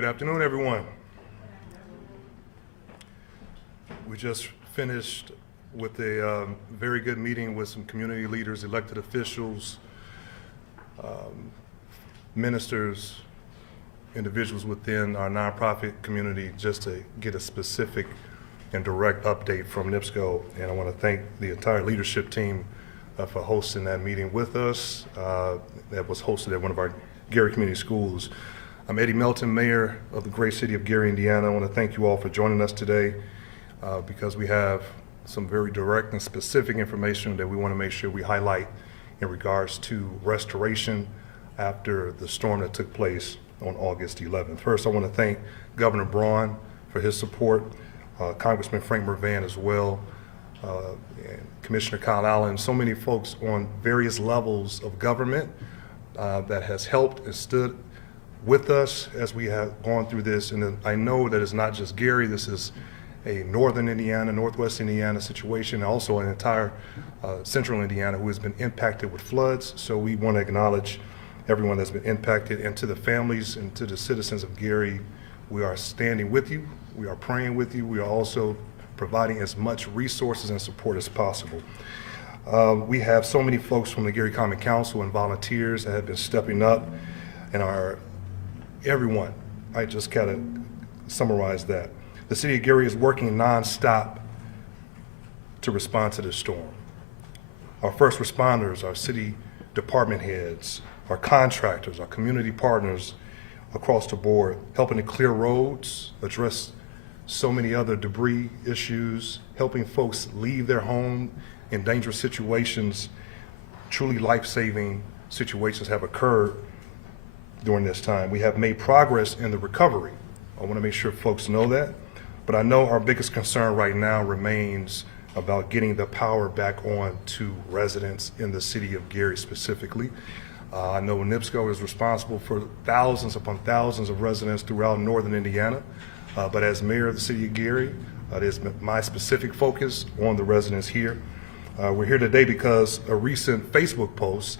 Good afternoon, everyone. We just finished with a very good meeting with some community leaders, elected officials, ministers, individuals within our nonprofit community, just to get a specific and direct update from NIPSCO. And I want to thank the entire leadership team for hosting that meeting with us. That was hosted at one of our Gary Community Schools. I'm Eddie Melton, Mayor of the great city of Gary, Indiana. I want to thank you all for joining us today because we have some very direct and specific information that we want to make sure we highlight in regards to restoration after the storm that took place on August 11th. First, I want to thank Governor Braun for his support, Congressman Frank Mervan as well, and Commissioner Kyle Allen, so many folks on various levels of government that has helped and stood with us as we have gone through this. And I know that it's not just Gary, this is a northern Indiana, northwest Indiana situation, also an entire central Indiana who has been impacted with floods. So we want to acknowledge everyone that's been impacted, and to the families and to the citizens of Gary, we are standing with you, we are praying with you, we are also providing as much resources and support as possible. We have so many folks from the Gary Common Council and volunteers that have been stepping up, and everyone, I just kind of summarize that. The city of Gary is working nonstop to respond to this storm. Our first responders, our city department heads, our contractors, our community partners across the board, helping to clear roads, address so many other debris issues, helping folks leave their home in dangerous situations. Truly life-saving situations have occurred during this time. We have made progress in the recovery. I want to make sure folks know that. But I know our biggest concern right now remains about getting the power back on to residents in the city of Gary specifically. I know NIPSCO is responsible for thousands upon thousands of residents throughout northern Indiana. But as mayor of the city of Gary, it is my specific focus on the residents here. We're here today because a recent Facebook post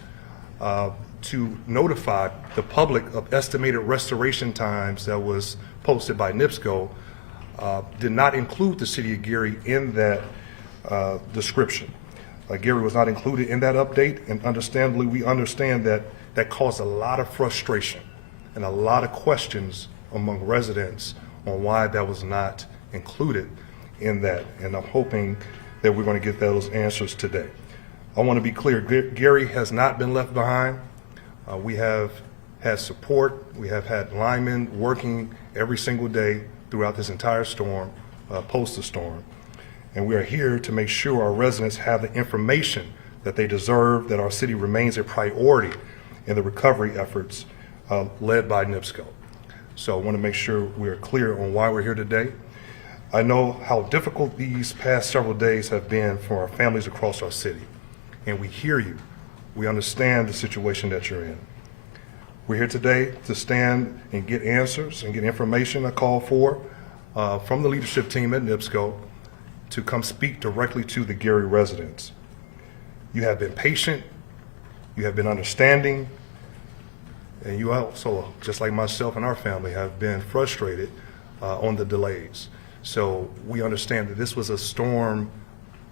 to notify the public of estimated restoration times that was posted by NIPSCO did not include the city of Gary in that description. Gary was not included in that update, and understandably, we understand that that caused a lot of frustration and a lot of questions among residents on why that was not included in that, and I'm hoping that we're going to get those answers today. I want to be clear, Gary has not been left behind. We have had support. We have had linemen working every single day throughout this entire storm, post the storm. And we are here to make sure our residents have the information that they deserve, that our city remains a priority in the recovery efforts led by NIPSCO. So I want to make sure we're clear on why we're here today. I know how difficult these past several days have been for our families across our city. And we hear you. We understand the situation that you're in. We're here today to stand and get answers and get information I call for from the leadership team at NIPSCO to come speak directly to the Gary residents. You have been patient, you have been understanding, and you also, just like myself and our family, have been frustrated on the delays. So we understand that this was a storm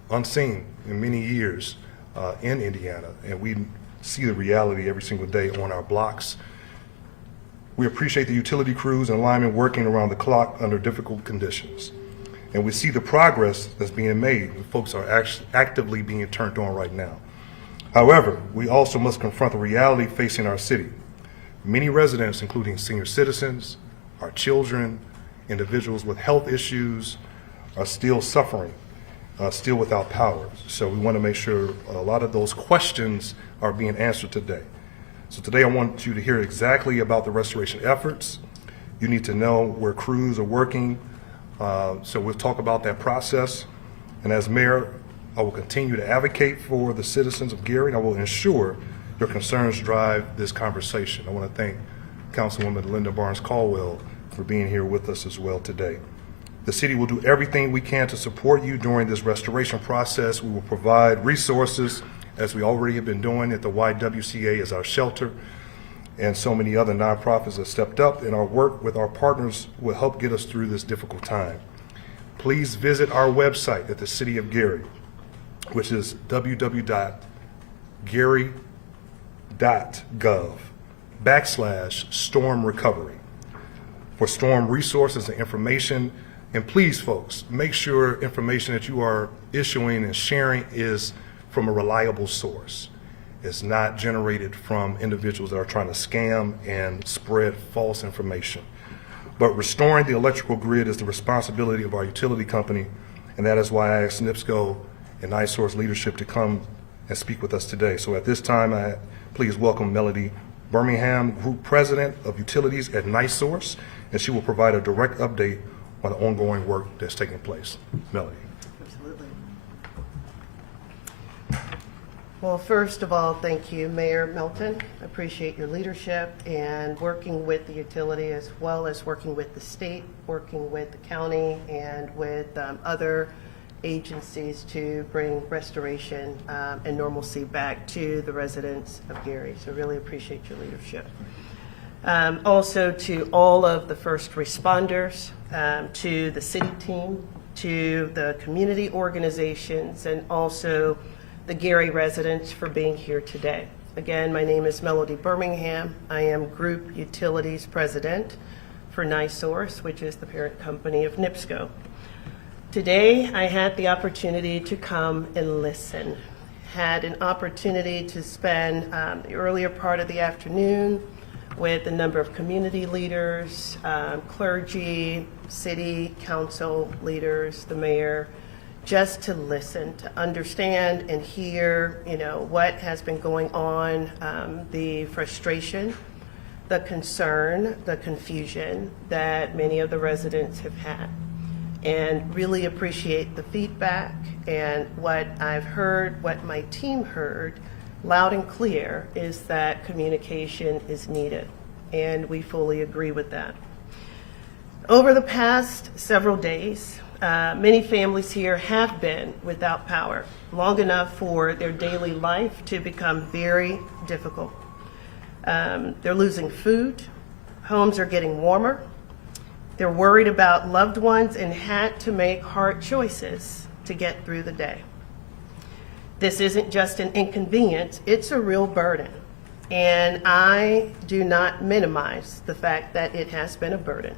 unseen in many years in Indiana, and we see the reality every single day on our blocks. We appreciate the utility crews and linemen working around the clock under difficult conditions. And we see the progress that's being made, and folks are actively being turned on right now. However, we also must confront the reality facing our city. Many residents, including senior citizens, our children, individuals with health issues, are still suffering, still without power. So we want to make sure a lot of those questions are being answered today. So today I want you to hear exactly about the restoration efforts. You need to know where crews are working. So we'll talk about that process. And as mayor, I will continue to advocate for the citizens of Gary, and I will ensure your concerns drive this conversation. I want to thank Councilwoman Linda Barnes-Caldwell for being here with us as well today. The city will do everything we can to support you during this restoration process. We will provide resources, as we already have been doing at the YWCA as our shelter, and so many other nonprofits have stepped up, and our work with our partners will help get us through this difficult time. Please visit our website at the City of Gary, which is www.gary.gov/storm recovery for storm resources and information. And please, folks, make sure information that you are issuing and sharing is from a reliable source. It's not generated from individuals that are trying to scam and spread false information. But restoring the electrical grid is the responsibility of our utility company, and that is why I asked NIPSCO and NiSource leadership to come and speak with us today. So at this time, please welcome Melody Birmingham, Group President of Utilities at NiSource, and she will provide a direct update on the ongoing work that's taking place. Melody. Absolutely. Well, first of all, thank you, Mayor Melton. I appreciate your leadership and working with the utility as well as working with the state, working with the county, and with other agencies to bring restoration and normalcy back to the residents of Gary. So really appreciate your leadership. Also to all of the first responders, to the city team, to the community organizations, and also the Gary residents for being here today. Again, my name is Melody Birmingham. I am Group Utilities President for NiSource, which is the parent company of NIPSCO. Today, I had the opportunity to come and listen. Had an opportunity to spend the earlier part of the afternoon with a number of community leaders, clergy, city council leaders, the mayor, just to listen, to understand and hear, what has been going on, the frustration, the concern, the confusion that many of the residents have had. And really appreciate the feedback and what I've heard, what my team heard, loud and clear, is that communication is needed, and we fully agree with that. Over the past several days, many families here have been without power long enough for their daily life to become very difficult. They're losing food, homes are getting warmer, they're worried about loved ones and had to make hard choices to get through the day. This isn't just an inconvenience, it's a real burden. And I do not minimize the fact that it has been a burden.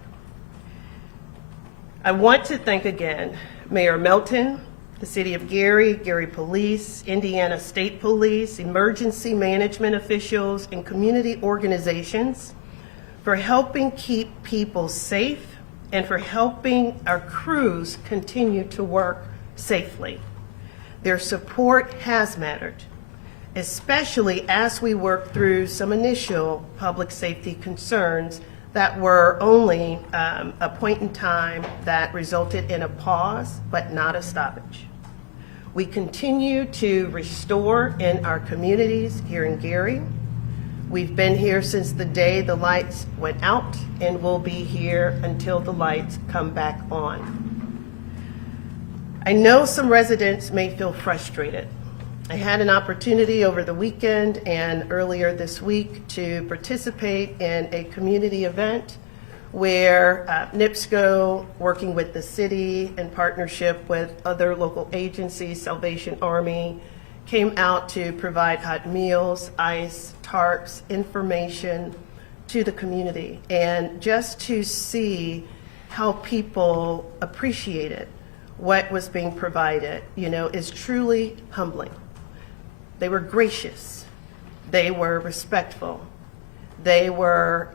I want to thank again Mayor Melton, the City of Gary, Gary Police, Indiana State Police, emergency management officials, and community organizations for helping keep people safe and for helping our crews continue to work safely. Their support has mattered, especially as we work through some initial public safety concerns that were only a point in time that resulted in a pause, but not a stoppage. We continue to restore in our communities here in Gary. We've been here since the day the lights went out, and we'll be here until the lights come back on. I know some residents may feel frustrated. I had an opportunity over the weekend and earlier this week to participate in a community event where NIPSCO, working with the city in partnership with other local agencies, Salvation Army, came out to provide hot meals, ice, tarps, information to the community. And just to see how people appreciated what was being provided, is truly humbling. They were gracious. They were respectful. They were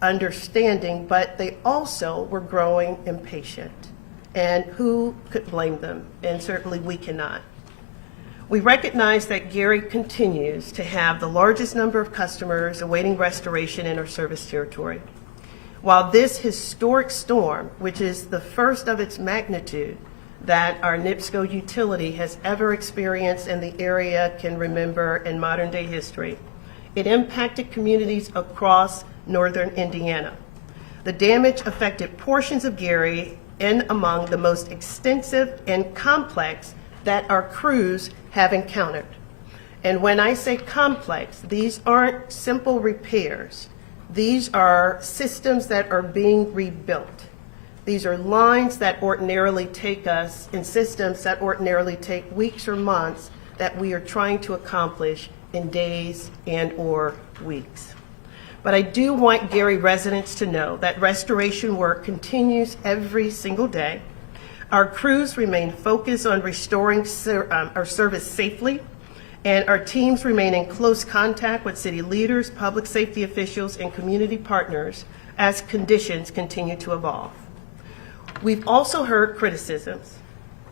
understanding, but they also were growing impatient. And who could blame them? And certainly we cannot. We recognize that Gary continues to have the largest number of customers awaiting restoration in our service territory. While this historic storm, which is the first of its magnitude that our NIPSCO utility has ever experienced and the area can remember in modern day history, it impacted communities across northern Indiana. The damage affected portions of Gary and among the most extensive and complex that our crews have encountered. And when I say complex, these aren't simple repairs. These are systems that are being rebuilt. These are lines that ordinarily take us, and systems that ordinarily take weeks or months, that we are trying to accomplish in days and or weeks. But I do want Gary residents to know that restoration work continues every single day. Our crews remain focused on restoring our service safely, and our teams remain in close contact with city leaders, public safety officials, and community partners as conditions continue to evolve. We've also heard criticisms.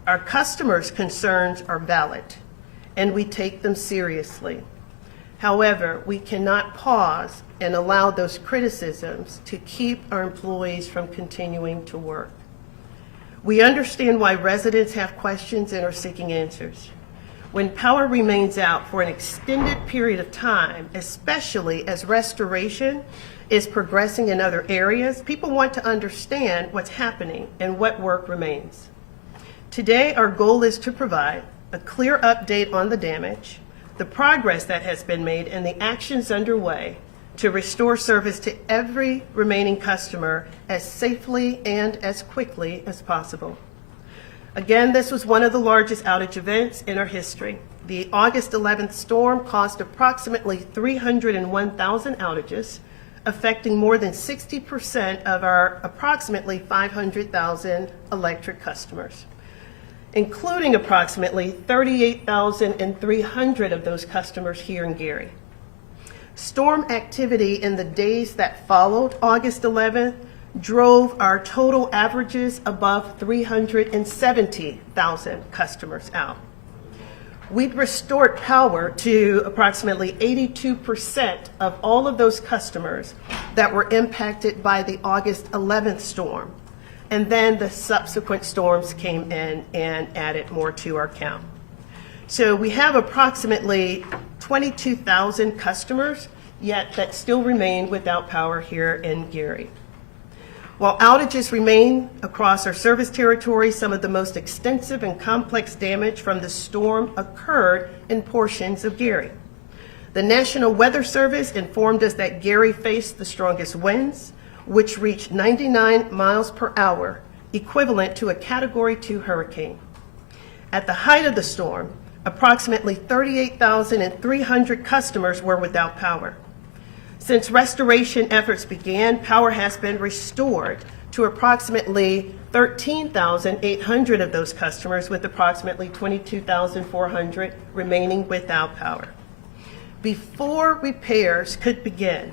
Our customers' concerns are valid, and we take them seriously. However, we cannot pause and allow those criticisms to keep our employees from continuing to work. We understand why residents have questions and are seeking answers. When power remains out for an extended period of time, especially as restoration is progressing in other areas, people want to understand what's happening and what work remains. Today, our goal is to provide a clear update on the damage, the progress that has been made, and the actions underway to restore service to every remaining customer as safely and as quickly as possible. Again, this was one of the largest outage events in our history. The August 11th storm caused approximately 301,000 outages, affecting more than 60% of our approximately 500,000 electric customers, including approximately 38,300 of those customers here in Gary. Storm activity in the days that followed August 11th drove our total averages above 370,000 customers out. We'd restored power to approximately 82% of all of those customers that were impacted by the August 11th storm. And then the subsequent storms came in and added more to our count. So we have approximately 22,000 customers yet that still remain without power here in Gary. While outages remain across our service territory, some of the most extensive and complex damage from the storm occurred in portions of Gary. The National Weather Service informed us that Gary faced the strongest winds, which reached 99 miles per hour, equivalent to a Category 2 hurricane. At the height of the storm, approximately 38,300 customers were without power. Since restoration efforts began, power has been restored to approximately 13,800 of those customers, with approximately 22,400 remaining without power. Before repairs could begin,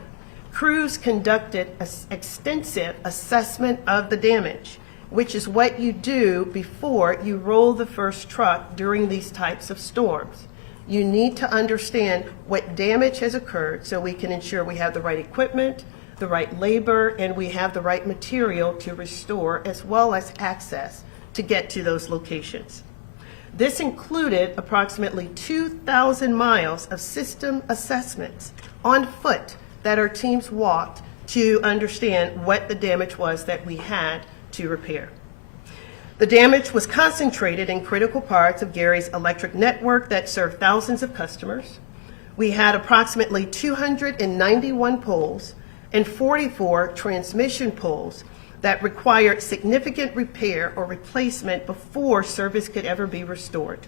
crews conducted an extensive assessment of the damage, which is what you do before you roll the first truck during these types of storms. You need to understand what damage has occurred so we can ensure we have the right equipment, the right labor, and we have the right material to restore, as well as access to get to those locations. This included approximately 2,000 miles of system assessments on foot that our teams walked to understand what the damage was that we had to repair. The damage was concentrated in critical parts of Gary's electric network that served thousands of customers. We had approximately 291 poles and 44 transmission poles that required significant repair or replacement before service could ever be restored.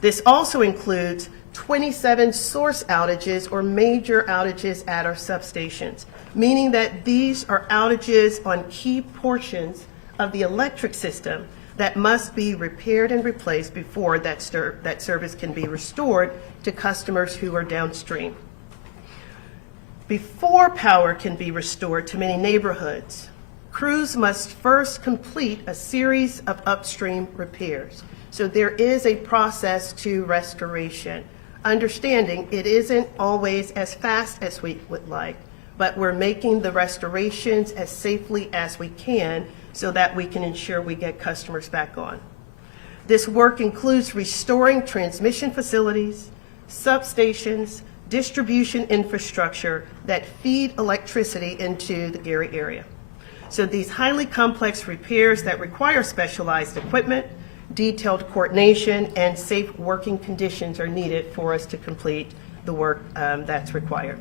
This also includes 27 source outages or major outages at our substations, meaning that these are outages on key portions of the electric system that must be repaired and replaced before that service can be restored to customers who are downstream. Before power can be restored to many neighborhoods, crews must first complete a series of upstream repairs. So there is a process to restoration. Understanding it isn't always as fast as we would like, but we're making the restorations as safely as we can so that we can ensure we get customers back on. This work includes restoring transmission facilities, substations, distribution infrastructure that feed electricity into the Gary area. So these highly complex repairs that require specialized equipment, detailed coordination, and safe working conditions are needed for us to complete the work that's required.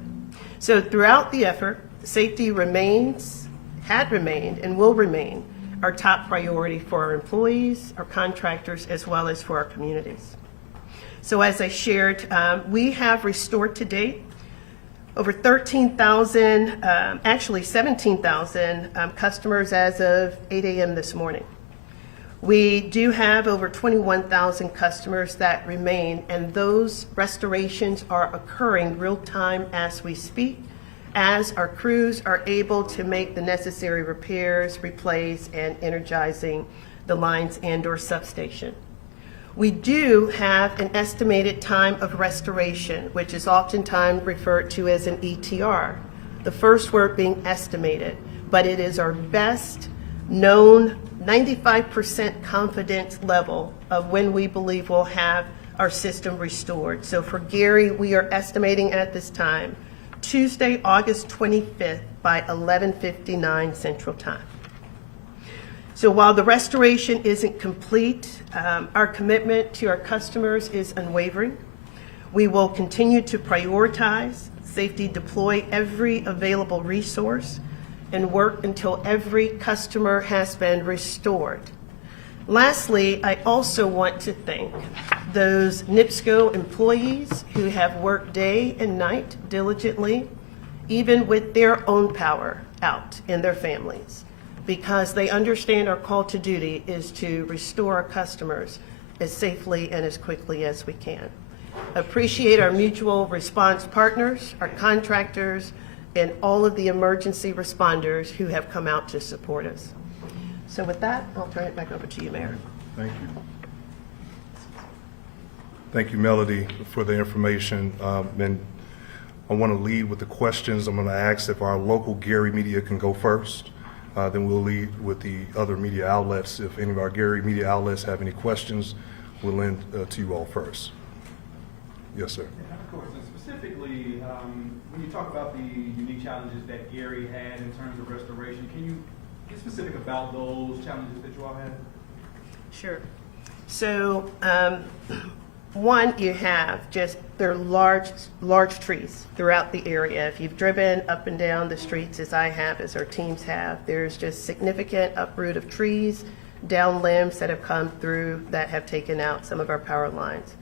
So throughout the effort, Safety had remained, and will remain our top priority for our employees, our contractors, as well as for our communities. So as I shared, we have restored to date over 13,000, actually 17,000 customers as of 8 a.m. this morning. We do have over 21,000 customers that remain, and those restorations are occurring real time as we speak, as our crews are able to make the necessary repairs, replace, and energizing the lines and/or substation. We do have an estimated time of restoration, which is oftentimes referred to as an ETR, the first word being estimated, but it is our best known 95% confidence level of when we believe we'll have our system restored. So for Gary, we are estimating at this time, Tuesday, August 25th by 11:59 Central Time. So while the restoration isn't complete, our commitment to our customers is unwavering. We will continue to prioritize safety, deploy every available resource, and work until every customer has been restored. Lastly, I also want to thank those NIPSCO employees who have worked day and night diligently, even with their own power out in their families, because they understand our call to duty is to restore our customers as safely and as quickly as we can. Appreciate our mutual response partners, our contractors, and all of the emergency responders who have come out to support us. So with that, I'll turn it back over to you, Mayor. Thank you. Thank you, Melody, for the information. And I want to lead with the questions. I'm going to ask if our local Gary media can go first. Then we'll lead with the other media outlets. If any of our Gary media outlets have any questions, we'll lend to you all first. Yes, sir. Yeah, of course. And specifically, when you talk about the unique challenges that Gary had in terms of restoration, can you get specific about those challenges that you all had? Sure. So, one, you have just, there are large trees throughout the area. If you've driven up and down the streets as I have, as our teams have, there's just significant uproot of trees, down limbs that have come through that have taken out some of our power lines.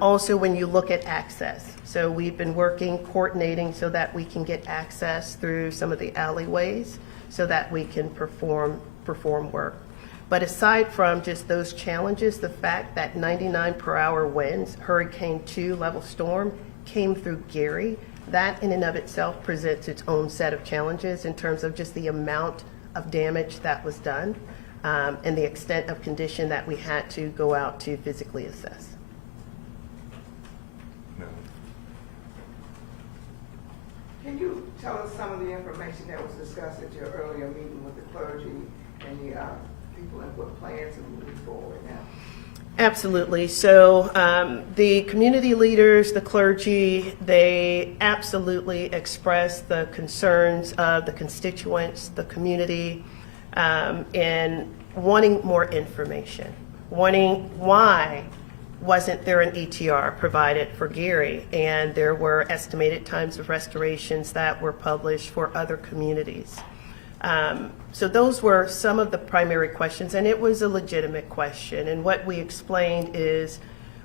Also, when you look at access, so we've been working, coordinating so that we can get access through some of the alleyways so that we can perform work. But aside from just those challenges, the fact that 99 per hour winds, Hurricane 2 level storm came through Gary, that in and of itself presents its own set of challenges in terms of just the amount of damage that was done and the extent of condition that we had to go out to physically assess. Can you tell us some of the information that was discussed at your earlier meeting with the clergy and the people, and what plans are moving forward now? Absolutely. So the community leaders, the clergy, they absolutely expressed the concerns of the constituents, the community, in wanting more information, wanting why wasn't there an ETR provided for Gary, and there were estimated times of restorations that were published for other communities. So those were some of the primary questions, and it was a legitimate question. And what we explained is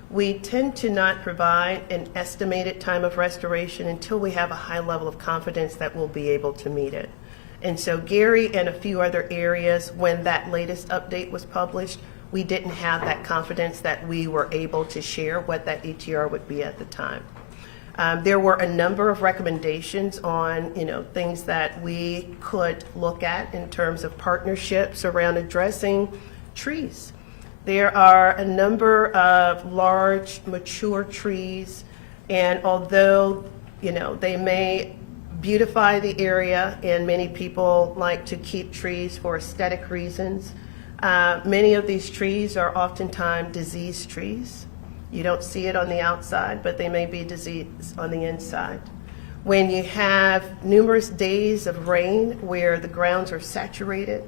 we tend to not provide an estimated time of restoration until we have a high level of confidence that we'll be able to meet it. And so Gary and a few other areas, when that latest update was published, we didn't have that confidence that we were able to share what that ETR would be at the time. There were a number of recommendations on, things that we could look at in terms of partnerships around addressing trees. There are a number of large, mature trees, and although, they may beautify the area, and many people like to keep trees for aesthetic reasons, many of these trees are oftentimes diseased trees. You don't see it on the outside, but they may be diseased on the inside. When you have numerous days of rain where the grounds are saturated,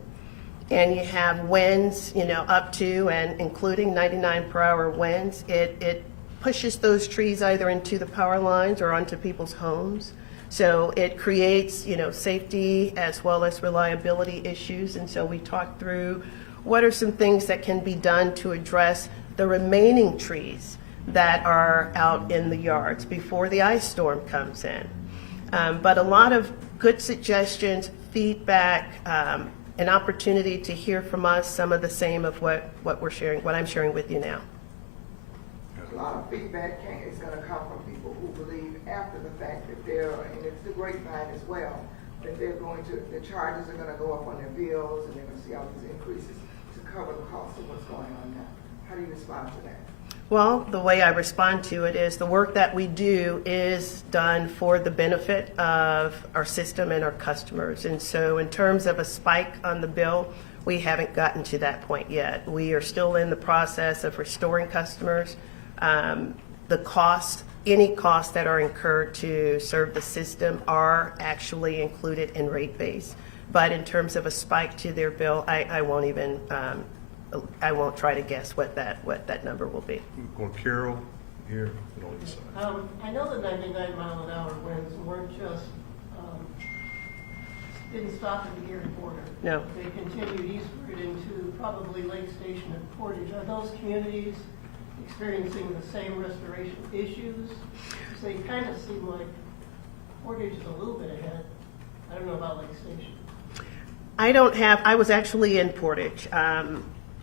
and you have winds, up to and including 99 per hour winds, it pushes those trees either into the power lines or onto people's homes. So it creates, safety as well as reliability issues. And so we talked through what are some things that can be done to address the remaining trees that are out in the yards before the ice storm comes in. But a lot of good suggestions, feedback, an opportunity to hear from us some of the same of what I'm sharing with you now. A lot of feedback is going to come from people who believe after the fact that and it's the grapevine as well, that the charges are going to go up on their bills and they're going to see all these increases to cover the cost of what's going on now. How do you respond to that? Well, the way I respond to it is the work that we do is done for the benefit of our system and our customers. And so in terms of a spike on the bill, we haven't gotten to that point yet. We are still in the process of restoring customers. Any costs that are incurred to serve the system are actually included in rate base. But in terms of a spike to their bill, I won't even, I won't try to guess what that number will be. Going Carol here, and on this side. I know the 99-mile-an-hour winds weren't just, didn't stop at the Gary border. No. They continued eastward into probably Lake Station and Portage. Are those communities experiencing the same restoration issues? Because they kind of seem like Portage is a little bit ahead. I don't know about Lake Station. I was actually in Portage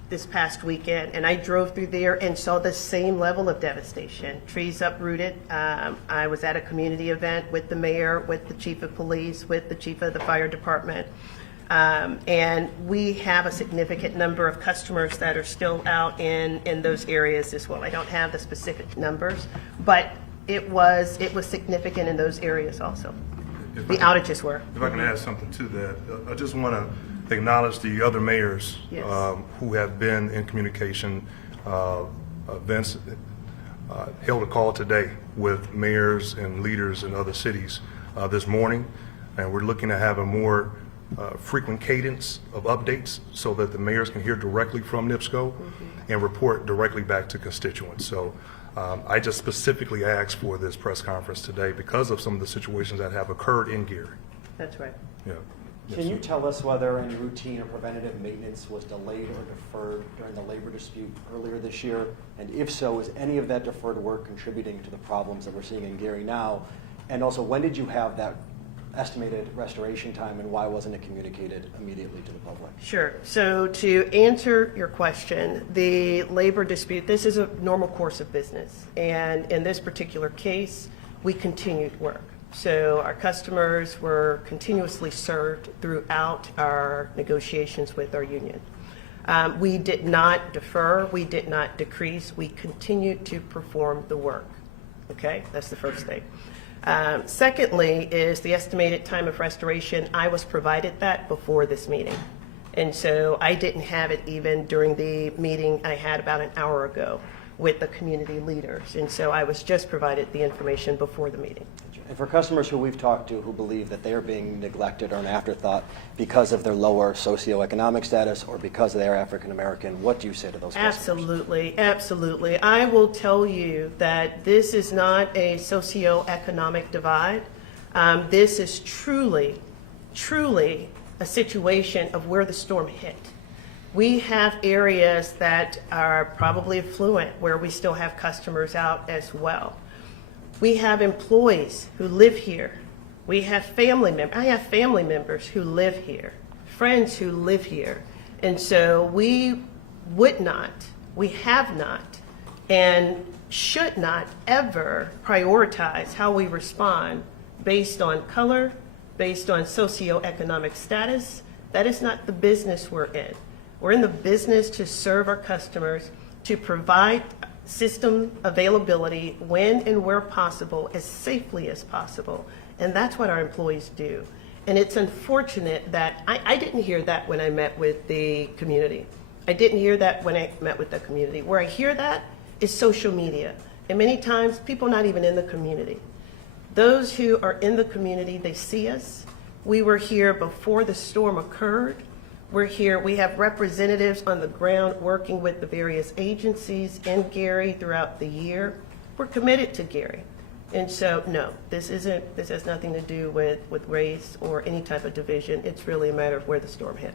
this past weekend, and I drove through there and saw the same level of devastation. Trees uprooted. I was at a community event with the mayor, with the chief of police, with the chief of the fire department. And we have a significant number of customers that are still out in those areas as well. I don't have the specific numbers, but it was significant in those areas also. The outages were. If I can add something to that, I just want to acknowledge the other mayors Yes. who have been in communication. Vince held a call today with mayors and leaders in other cities this morning, and we're looking to have a more frequent cadence of updates so that the mayors can hear directly from NIPSCO and report directly back to constituents. So I just specifically asked for this press conference today because of some of the situations that have occurred in Gary. That's right. Yeah. Can you tell us whether any routine or preventative maintenance was delayed or deferred during the labor dispute earlier this year? And if so, is any of that deferred work contributing to the problems that we're seeing in Gary now? And also, when did you have that estimated restoration time, and why wasn't it communicated immediately to the public? Sure. So to answer your question, the labor dispute, this is a normal course of business. And in this particular case, we continued work. So our customers were continuously served throughout our negotiations with our union. We did not defer, we did not decrease, we continued to perform the work. Okay, that's the first thing. Secondly is the estimated time of restoration. I was provided that before this meeting. And so I didn't have it even during the meeting I had about an hour ago with the community leaders. And so I was just provided the information before the meeting. And for customers who we've talked to who believe that they are being neglected or an afterthought because of their lower socioeconomic status or because they are African American, what do you say to those customers? Absolutely, absolutely. I will tell you that this is not a socioeconomic divide. This is truly, truly a situation of where the storm hit. We have areas that are probably affluent where we still have customers out as well. We have employees who live here. We have family members. I have family members who live here, friends who live here. And so we have not, and should not ever prioritize how we respond based on color, based on socioeconomic status. That is not the business we're in. We're in the business to serve our customers, to provide system availability when and where possible, as safely as possible. And that's what our employees do. And it's unfortunate that I didn't hear that when I met with the community. I didn't hear that when I met with the community. Where I hear that is social media. And many times, people not even in the community. Those who are in the community, they see us. We were here before the storm occurred. We're here, we have representatives on the ground working with the various agencies in Gary throughout the year. We're committed to Gary. And so, no, this has nothing to do with race or any type of division. It's really a matter of where the storm hit.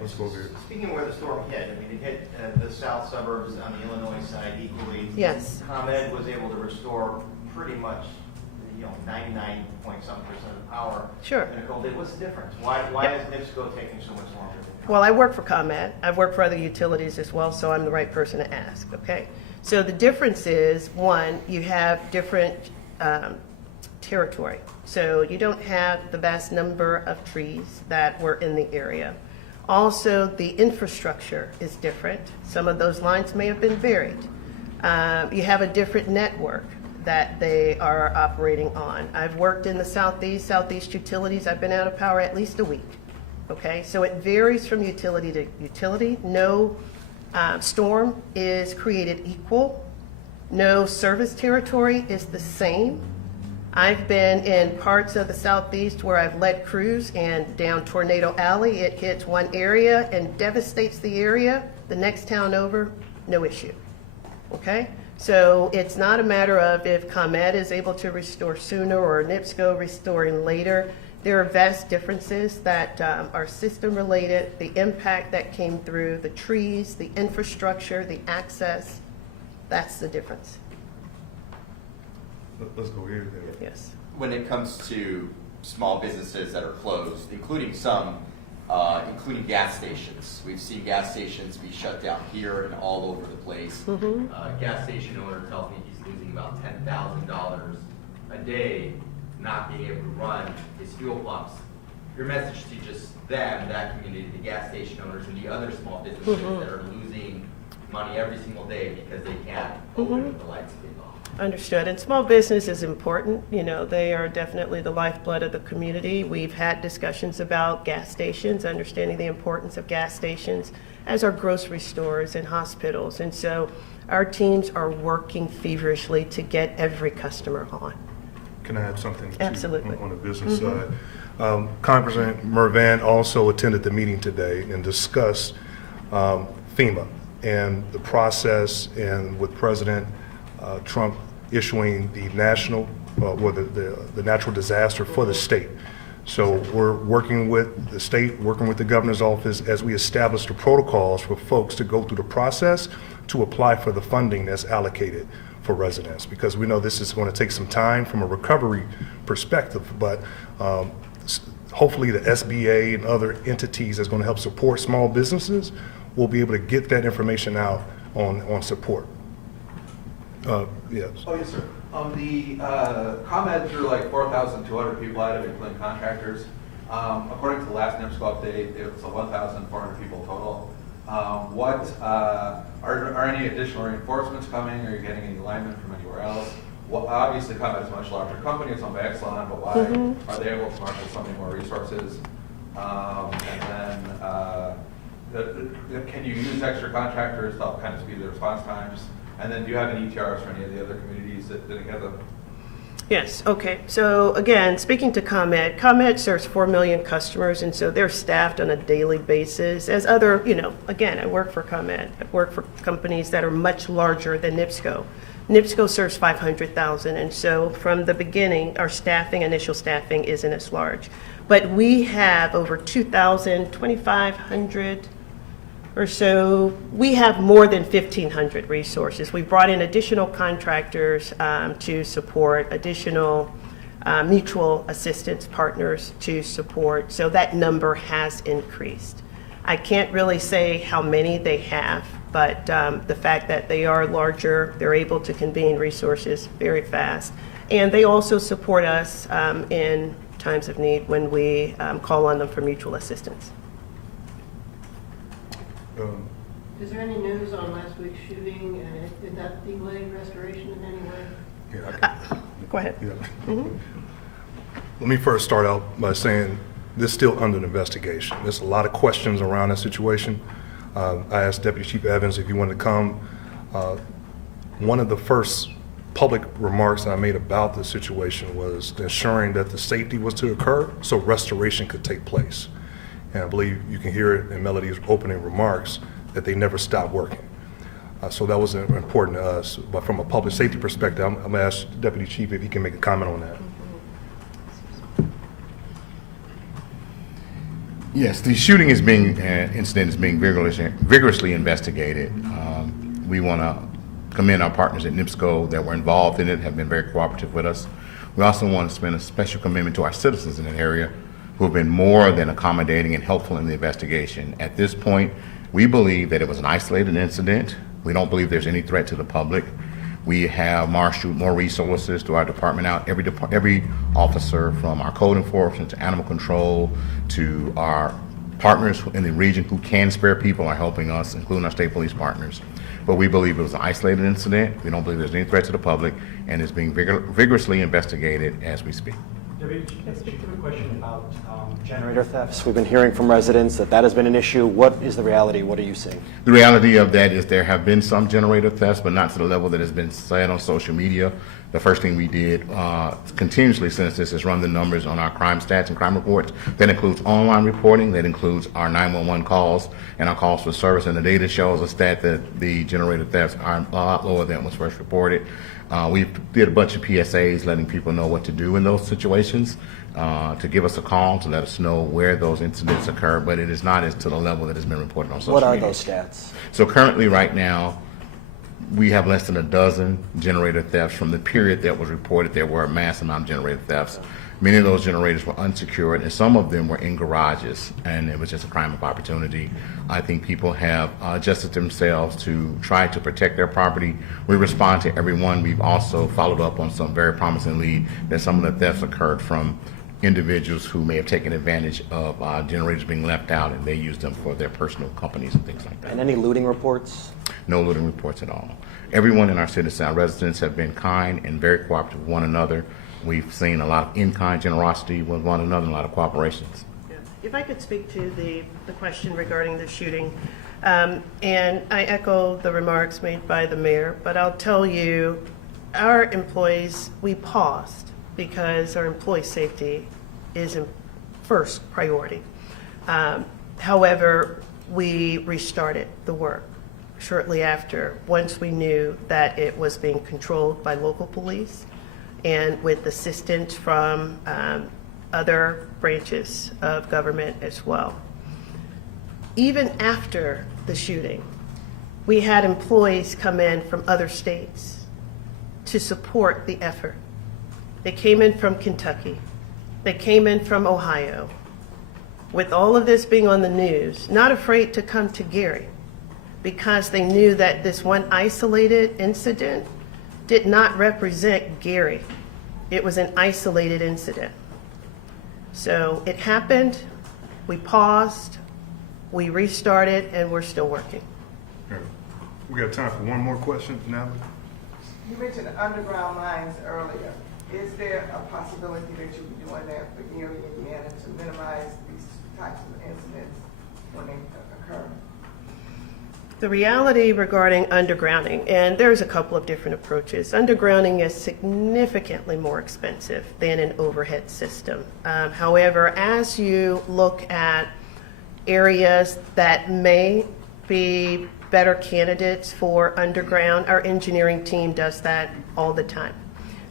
Let's go here. Speaking of where the storm hit, I mean, it hit the south suburbs on the Illinois side equally. Yes. ComEd was able to restore pretty much, 99-point-something% of the power. Sure. In a cold day. What's the difference? Why is NIPSCO taking so much longer? Well, I work for ComEd. I've worked for other utilities as well, so I'm the right person to ask, okay? So the difference is, one, you have different territory. So you don't have the vast number of trees that were in the area. Also, the infrastructure is different. Some of those lines may have been buried. You have a different network that they are operating on. I've worked in the Southeast utilities. I've been out of power at least a week. Okay, so it varies from utility to utility. No storm is created equal. No service territory is the same. I've been in parts of the Southeast where I've led crews, and down Tornado Alley, it hits one area and devastates the area. The next town over, no issue. Okay? So it's not a matter of if ComEd is able to restore sooner or NIPSCO restoring later. There are vast differences that are system related, the impact that came through, the trees, the infrastructure, the access. That's the difference. Let's go here then. Yes. When it comes to small businesses that are closed, including some, including gas stations, we've seen gas stations be shut down here and all over the place. Gas station owner tells me he's losing about $10,000 a day not being able to run his fuel pumps. Your message to just them, that community, the gas station owners, and the other small businesses that are losing money every single day because they can't open with the lights being off. Understood. And small business is important. You know, they are definitely the lifeblood of the community. We've had discussions about gas stations, understanding the importance of gas stations, as are grocery stores and hospitals. And so our teams are working feverishly to get every customer on. Can I add something? Absolutely. On the business side? Congressman Mervan also attended the meeting today and discussed FEMA and the process, and with President Trump issuing the national, the natural disaster for the state. So we're working with the state, working with the governor's office as we establish the protocols for folks to go through the process to apply for the funding that's allocated for residents, because we know this is going to take some time from a recovery perspective, but hopefully the SBA and other entities that's going to help support small businesses will be able to get that information out on support. Yes. Oh, yes, sir. The ComEd drew like 4,200 people out of it, including contractors. According to the last NIPSCO update, it was 1,400 people total. Are any additional reinforcements coming? Are you getting any alignment from anywhere else? Well, obviously, ComEd is a much larger company. It's owned by Exelon, but why are they able to marshal so many more resources? Can you use extra contractors to help kind of speed the response times? And then do you have any ETRs for any of the other communities that didn't get them? Yes, okay. So again, speaking to ComEd, ComEd serves 4 million customers, and so they're staffed on a daily basis. As other, again, I work for ComEd. I work for companies that are much larger than NIPSCO. NIPSCO serves 500,000, and so from the beginning, our initial staffing isn't as large. But we have over 2,000, 2,500 or so. We have more than 1,500 resources. We brought in additional contractors to support, additional mutual assistance partners to support. So that number has increased. I can't really say how many they have, but the fact that they are larger, they're able to convene resources very fast. And they also support us in times of need when we call on them for mutual assistance. Is there any news on last week's shooting, and did that delay restoration in any way? Yeah, Go ahead. yeah. Let me first start out by saying this is still under investigation. There's a lot of questions around that situation. I asked Deputy Chief Evans if he wanted to come. One of the first public remarks that I made about the situation was ensuring that the safety was to occur so restoration could take place. And I believe you can hear it in Melody's opening remarks that they never stopped working. So that was important to us. But from a public safety perspective, I'm going to ask Deputy Chief if he can make a comment on that. Yes, the shooting incident is being vigorously investigated. We want to commend our partners at NIPSCO that were involved in it, have been very cooperative with us. We also want to spend a special commitment to our citizens in that area who have been more than accommodating and helpful in the investigation. At this point, we believe that it was an isolated incident. We don't believe there's any threat to the public. We have marshaled more resources to our department out. Every officer, from our code enforcement to animal control to our partners in the region who can spare people, are helping us, including our state police partners. But we believe it was an isolated incident. We don't believe there's any threat to the public, and it's being vigorously investigated as we speak. Deputy Chief, a question about generator thefts. We've been hearing from residents that that has been an issue. What is the reality? What are you seeing? The reality of that is there have been some generator thefts, but not to the level that has been said on social media. The first thing we did continuously since this is run the numbers on our crime stats and crime reports. That includes online reporting, that includes our 911 calls and our calls for service, and the data shows us that the generator thefts are a lot lower than was first reported. We did a bunch of PSAs letting people know what to do in those situations, to give us a call to let us know where those incidents occur, but it is not as to the level that has been reported on social media. What are those stats? So currently, right now, we have less than a dozen generator thefts. From the period that was reported, there were a mass amount of generator thefts. Many of those generators were unsecured, and some of them were in garages, and it was just a crime of opportunity. I think people have adjusted themselves to try to protect their property. We respond to everyone. We've also followed up on some very promising lead that some of the thefts occurred from individuals who may have taken advantage of generators being left out, and they use them for their personal companies and things like that. And any looting reports? No looting reports at all. Everyone in our citizens, our residents, have been kind and very cooperative with one another. We've seen a lot of in-kind generosity with one another and a lot of cooperations. Yeah. If I could speak to the question regarding the shooting, and I echo the remarks made by the mayor, but I'll tell you, our employees, we paused because our employee safety is in first priority. However, we restarted the work shortly after, once we knew that it was being controlled by local police and with assistance from other branches of government as well. Even after the shooting, we had employees come in from other states to support the effort. They came in from Kentucky. They came in from Ohio. With all of this being on the news, not afraid to come to Gary, because they knew that this one isolated incident did not represent Gary. It was an isolated incident. So it happened, we paused, we restarted, and we're still working. We got time for one more question, Natalie. You mentioned underground mines earlier. Is there a possibility that you'll be doing that for Gary, Indiana, to minimize these types of incidents when they occur? The reality regarding undergrounding, and there's a couple of different approaches. Undergrounding is significantly more expensive than an overhead system. However, as you look at areas that may be better candidates for underground, our engineering team does that all the time.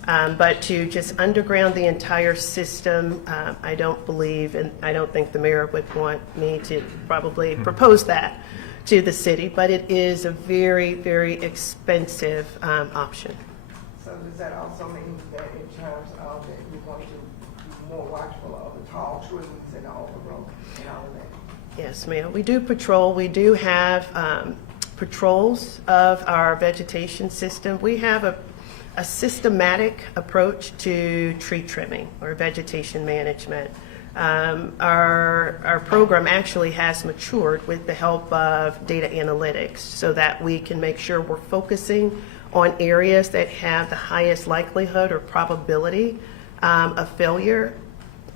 But to just underground the entire system, I don't believe, and I don't think the mayor would want me to probably propose that to the city, but it is a very, very expensive option. So does that also mean that in terms of that you're going to be more watchful of the tall trees and the overgrowth and all of that? Yes, ma'am. We do patrol. We do have patrols of our vegetation system. We have a systematic approach to tree trimming or vegetation management. Our program actually has matured with the help of data analytics so that we can make sure we're focusing on areas that have the highest likelihood or probability of failure,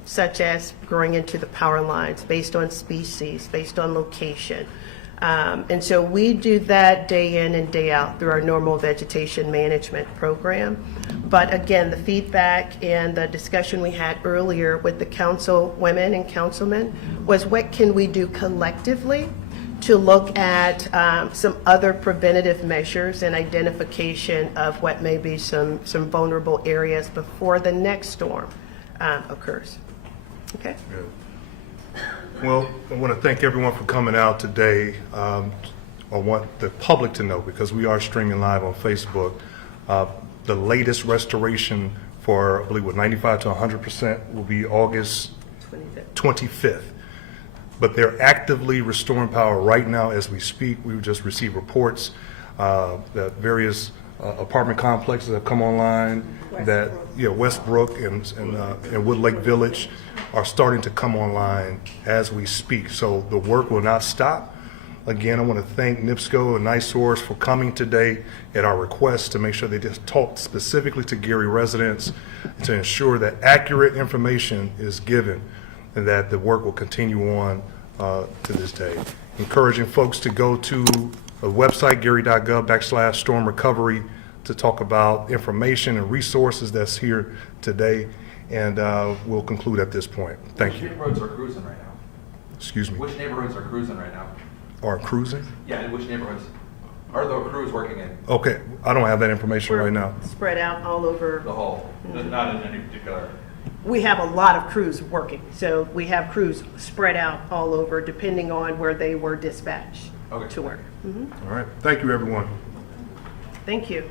such as growing into the power lines based on species, based on location. And so we do that day in and day out through our normal vegetation management program. But again, the feedback and the discussion we had earlier with the council women and councilmen was what can we do collectively to look at some other preventative measures and identification of what may be some vulnerable areas before the next storm occurs. Okay? Well, I want to thank everyone for coming out today. I want the public to know, because we are streaming live on Facebook, the latest restoration for, I believe, 95 to 100% will be August 25th. But they're actively restoring power right now as we speak. We just received reports that various apartment complexes have come online, that Westbrook and Wood Lake Village are starting to come online as we speak. So the work will not stop. Again, I want to thank NIPSCO and NISOurce for coming today at our request to make sure they just talk specifically to Gary residents to ensure that accurate information is given and that the work will continue on to this day. Encouraging folks to go to the website, gary.gov/storm recovery, to talk about information and resources that's here today. And we'll conclude at this point. Thank you. Which neighborhoods are cruising right now? Excuse me. Which neighborhoods are cruising right now? Or cruising? Yeah, in which neighborhoods? Are the crews working in Okay, I don't have that information right now. Spread out all over. the whole, not in any particular? We have a lot of crews working, so we have crews spread out all over depending on where they were dispatched Okay. to work. All right. Thank you, everyone. Thank you.